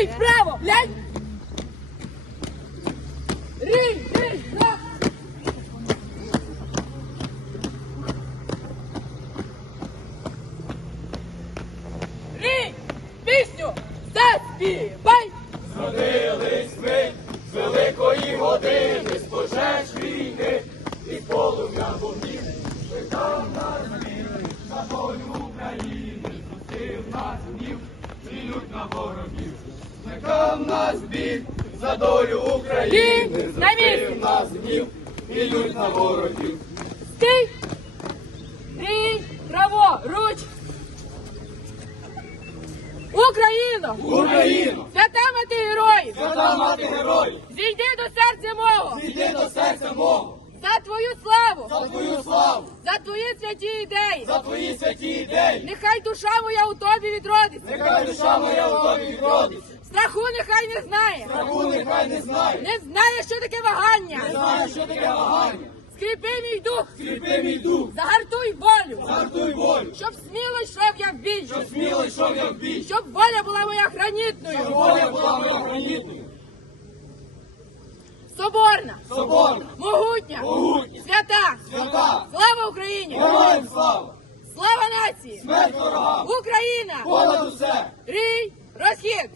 Рій, вправо, блядь! Рій, рій, вправо. Рій, пісню заспівай. Зникав нас біль, за долю України! На місці! нас гнів, плюють на ворогів. Стій! Право, руч! Україно! Україно! Свята мати героїв! Свята мати героїв, Зійди до серця мого! іди до серця мого, За твою славу! за твою славу, За твої святі ідеї! за твої святі ідеї. Нехай душа моя у тобі відродиться! Нехай душа моя в тобі відродиться, Страху нехай не знає! страху нехай не знає, Не знає, що таке вагання! не знає, що таке вагання. Скріпи мій дух! Скріпи мій дух, Загартуй волю! гартуй волю, Щоб сміло йшов я в бій! щоб сміло йшов я в бій, Щоб воля була моя гранітною, щоб воля була моя гранітною, Соборна! соборна, Могутня! могутня, Свята! свята, Слава Україні! героям слава, Слава нації! смерть ворогам, Україна! понад усе, Рій! Розхід!